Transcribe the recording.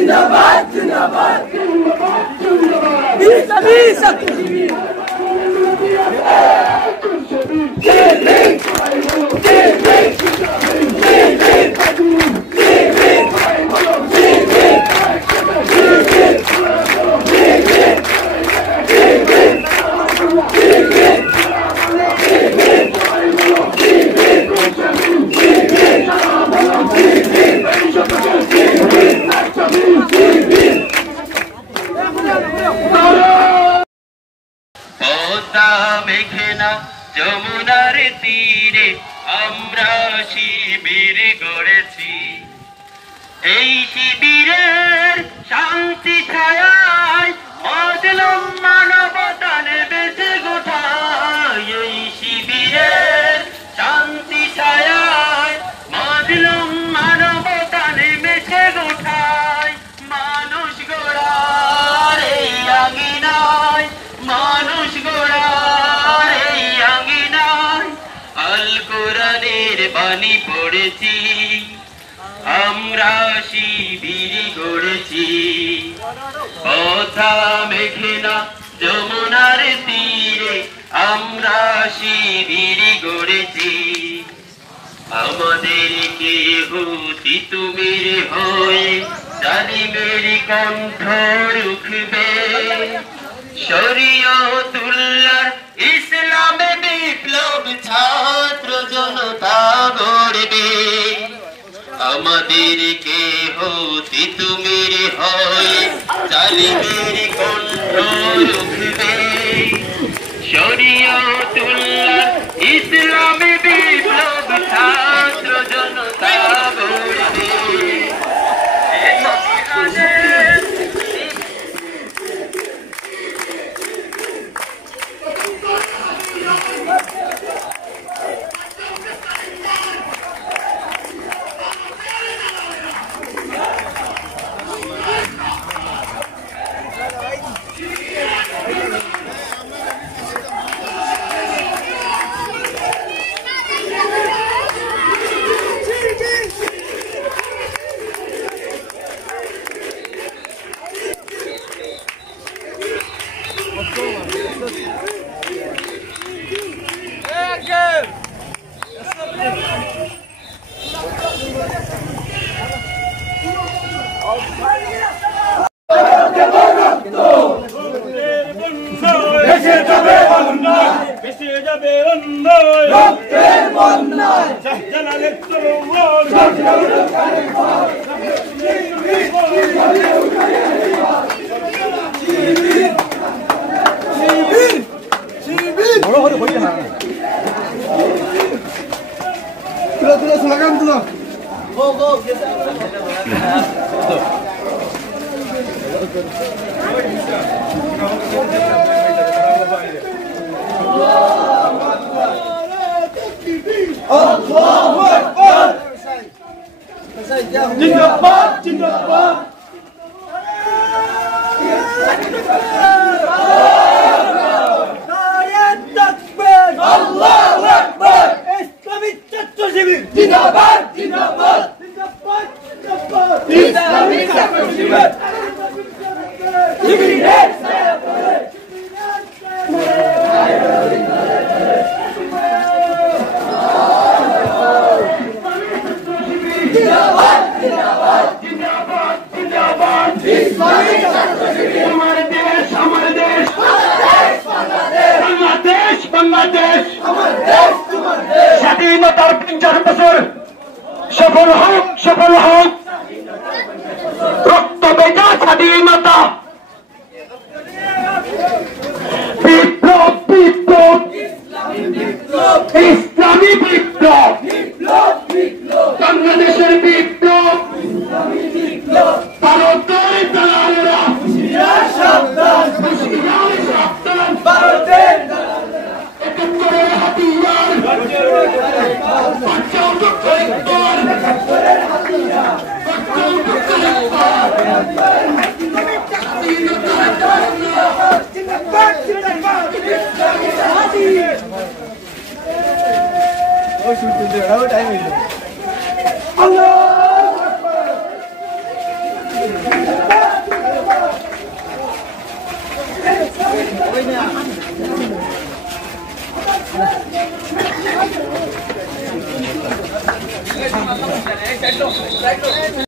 जिंदाबाद जिंदाबाद इस्लामी शक्ति যমুনার তীরে আমরা শিবির গড়েছি এই শিবিরের শান্তি ছায়ায় মজলুম মানবতানে বেঁচে গোঠায় এই শিবিরের শান্তি ছায়ায় মজলুম মানবতানে বেঁচে গোঠায় মানুষ গড়ার এই আঙিনায় মানুষ গড়ার এই আঙিনায় আল কোরআনের বাণী পড়েছি আমরা শিবির গড়েছি পথা মেঘনা যমুনার তীরে আমরা শিবির গড়েছি আমাদের কেহ তিতুমির হয়ে জালিমের কণ্ঠ রুখবে শরীয়তুল্লাহর ইসলামে বিপ্লব ছাত্র জনতা গড়বে আমাদের কেহ তিতুমির হয়ে জালিমের কণ্ঠ রুখবে শরীয়তুল্লাহর ইসলামে বিপ্লব ছাত্র জনতা গড়বে जिंदाबाद जिंदाबाद नारे तकबीर अल्लाहु अकबर इस्लामी छात्र शिविर जिंदाबाद जिंदाबाद जिंदाबाद जिंदाबाद इस्लामी छात्र शिविर शिविर है স্বাধীনতার 50 বছর সফল হোক রক্ত বেটা স্বাধীনতা বিপ্লব বিপ্লব ইসলামী বিপ্লব বাংলাদেশের বিপ্লব ভারতের দালালেরা সাবধান ভারতের একাত্তরের হাতিয়ার টাইম